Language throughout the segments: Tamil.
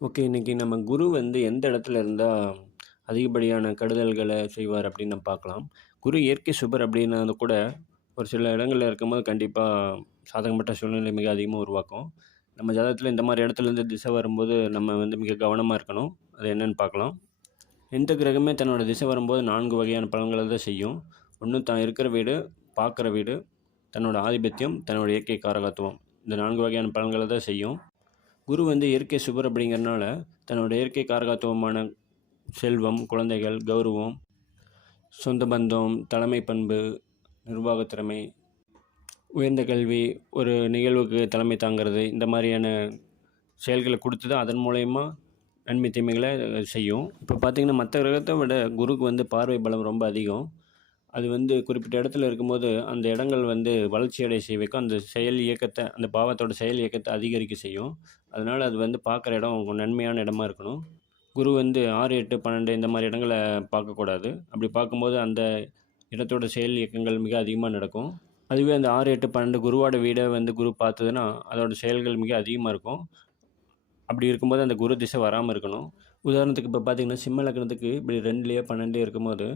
ஓகே. இன்னைக்கு நம்ம குரு வந்து எந்த இடத்துல இருந்தால் அதிகப்படியான கடுதல்களை செய்வார் அப்படின்னு நம்ம பார்க்கலாம். குரு இயற்கை சுபர் அப்படின்னா கூட ஒரு சில இடங்களில் இருக்கும்போது கண்டிப்பாக சாதகப்பட்ட சூழ்நிலை மிக அதிகமாக உருவாக்கும். நம்ம ஜாதகத்தில் இந்த மாதிரி இடத்துலேருந்து திசை வரும்போது நம்ம வந்து மிக கவனமாக இருக்கணும். அது என்னென்னு பார்க்கலாம். எந்த கிரகமே தன்னோட திசை வரும்போது நான்கு வகையான பலன்களை தான் செய்யும். ஒன்று தான் இருக்கிற வீடு, பார்க்குற வீடு, தன்னோட ஆதிபத்தியம், தன்னோட இயற்கை காரகத்துவம். இந்த நான்கு வகையான பலன்களை தான் செய்யும். குரு வந்து இயற்கை சுபர் அப்படிங்கிறனால தன்னோட இயற்கை காரகத்துவமான செல்வம், குழந்தைகள், கௌரவம், சொந்த பந்தம், தலைமை பண்பு, நிர்வாகத் திறமை, உயர்ந்த கல்வி, ஒரு நிகழ்வுக்கு தலைமை தாங்கிறது, இந்த மாதிரியான செயல்களை கொடுத்து தான் அதன் மூலயமா நன்மை, தீமைகளை செய்யும். இப்போ பார்த்தீங்கன்னா, மற்ற கிரகத்தை விட குருக்கு வந்து பார்வை பலம் ரொம்ப அதிகம். அது வந்து குறிப்பிட்ட இடத்துல இருக்கும்போது, அந்த இடங்கள் வந்து வளர்ச்சி அடைய செய்ய வைக்கும். அந்த செயல் இயக்கத்தை அந்த பாவத்தோட செயல் இயக்கத்தை அதிகரிக்க செய்யும். அதனால் அது வந்து பார்க்குற இடம் நன்மையான இடமா இருக்கணும். குரு வந்து 6, 8, 12 இந்த மாதிரி இடங்களை பார்க்கக்கூடாது. அப்படி பார்க்கும்போது அந்த இடத்தோட செயல் இயக்கங்கள் மிக அதிகமாக நடக்கும். அதுவே அந்த 6, 8, 12 குருவோட வீடை வந்து குரு பார்த்ததுன்னா, அதோட செயல்கள் மிக அதிகமாக இருக்கும். அப்படி இருக்கும்போது அந்த குரு திசை வராமல் இருக்கணும். உதாரணத்துக்கு இப்போ பார்த்தீங்கன்னா, சிம்ம லக்னத்துக்கு இப்படி 2லயோ, 12லயோ இருக்கும்போது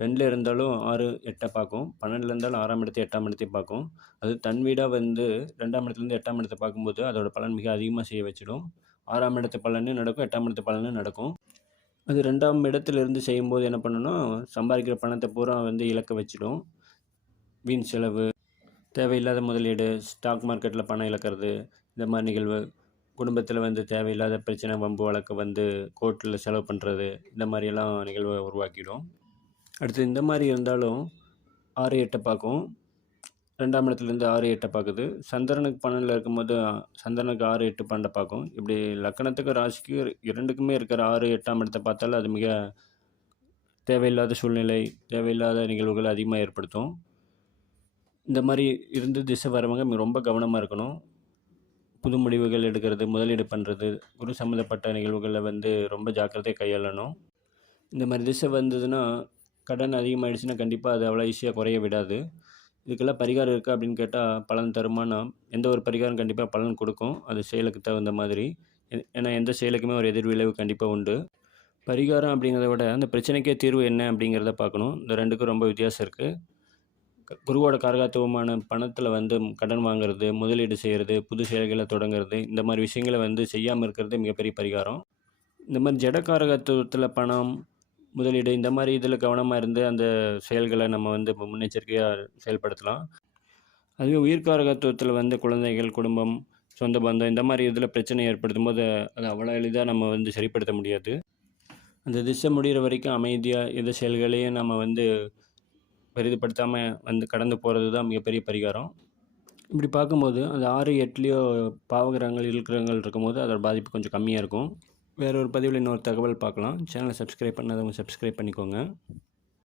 ரெண்டில் இருந்தாலும் 6, 8 பார்க்கும். 12ல இருந்தாலும் ஆறாம் இடத்தை எட்டாம் இடத்தையும் பார்க்கும். அது தன் வீடாக வந்து ரெண்டாம் இடத்துலேருந்து எட்டாம் இடத்தை பார்க்கும்போது, அதோட பலன் மிக அதிகமாக செய்ய வச்சிடும். ஆறாம் இடத்து பலனும் நடக்கும், எட்டாம் இடத்து பலனும் நடக்கும். அது ரெண்டாம் இடத்துலேருந்து செய்யும்போது என்ன பண்ணணும்னா சம்பாதிக்கிற பணத்தை பூரா வந்து இழக்க வச்சிடும். வீண் செலவு, தேவையில்லாத முதலீடு, ஸ்டாக் மார்க்கெட்டில் பணம் இழக்கிறது, இந்த மாதிரி நிகழ்வு. குடும்பத்தில் வந்து தேவையில்லாத பிரச்சனை, வம்பு வழக்கு வந்து கோர்ட்டில் செலவு பண்ணுறது இந்த மாதிரியெல்லாம் நிகழ்வை உருவாக்கிடும். அடுத்து இந்த மாதிரி இருந்தாலும் 6, 8 பார்க்கும். ரெண்டாம் இடத்துலேருந்து 6, 8 பார்க்குது. சந்திரனுக்கு 12ல இருக்கும்போது சந்திரனுக்கு 6, 8, 12 பார்க்கும். இப்படி லக்கணத்துக்கு ராசிக்கு இரண்டுக்குமே இருக்கிற ஆறு எட்டாம் இடத்தை பார்த்தாலும் அது மிக தேவையில்லாத சூழ்நிலை, தேவையில்லாத நிகழ்வுகள் அதிகமாக ஏற்படுத்தும். இந்த மாதிரி இருந்து திசை வரவங்க ரொம்ப கவனமாக இருக்கணும். புது முடிவுகள் எடுக்கிறது, முதலீடு பண்ணுறது குரு சம்மந்தப்பட்ட நிகழ்வுகளில் வந்து ரொம்ப ஜாக்கிரதையாக கையாளணும். இந்த மாதிரி திசை வந்ததுன்னா, கடன் அதிகமாகிடுச்சுன்னா கண்டிப்பாக அது அவ்வளோ ஈஸியாக குறைய விடாது. இதுக்கெல்லாம் பரிகாரம் இருக்கா அப்படின்னு கேட்டால் பலன் தருமானம் எந்த ஒரு பரிகாரம் கண்டிப்பாக பலன் கொடுக்கும் அது செயலுக்கு தகுந்த மாதிரி. ஏன்னா எந்த செயலுக்குமே ஒரு எதிர்விளைவு கண்டிப்பாக உண்டு. பரிகாரம் அப்படிங்கிறத விட, அந்த பிரச்சனைக்கே தீர்வு என்ன அப்படிங்கிறத பார்க்கணும். இந்த ரெண்டுக்கும் ரொம்ப வித்தியாசம் இருக்குது குருவோட காரகத்துவமான பணத்தில் வந்து கடன் வாங்குறது, முதலீடு செய்கிறது புது செயல்களை தொடங்குறது, இந்த மாதிரி விஷயங்கள வந்து செய்யாமல் இருக்கிறது மிகப்பெரிய பரிகாரம். இந்த மாதிரி ஜடக்காரகத்துவத்தில் பணம், முதலீடு இந்த மாதிரி இதில் கவனமாக இருந்து அந்த செயல்களை நம்ம வந்து முன்னெச்சரிக்கையாக செயல்படுத்தலாம். அதுவே உயிர்காரகத்துவத்தில் வந்து குழந்தைகள், குடும்பம், சொந்த பந்தம் இந்த மாதிரி இதில் பிரச்சனை ஏற்படுத்தும் போது அது அவ்வளோ எளிதாக நம்ம வந்து சரிப்படுத்த முடியாது. அந்த திசை முடிகிற வரைக்கும் அமைதியாக எந்த செயல்களையும் நம்ம வந்து பெரிதுபடுத்தாமல் வந்து கடந்து போகிறது தான் மிகப்பெரிய பரிகாரம். இப்படி பார்க்கும்போது, அந்த 6, 8லயோ பாவகிரகங்கள், இருக்கிறங்கள் இருக்கும்போது அதோட பாதிப்பு கொஞ்சம் கம்மியாக இருக்கும். வேற ஒரு பதிவில் இன்னொரு தகவல் பார்க்கலாம். சேனலை சப்ஸ்கிரைப் பண்ணாதவங்க சப்ஸ்கிரைப் பண்ணிக்கோங்க.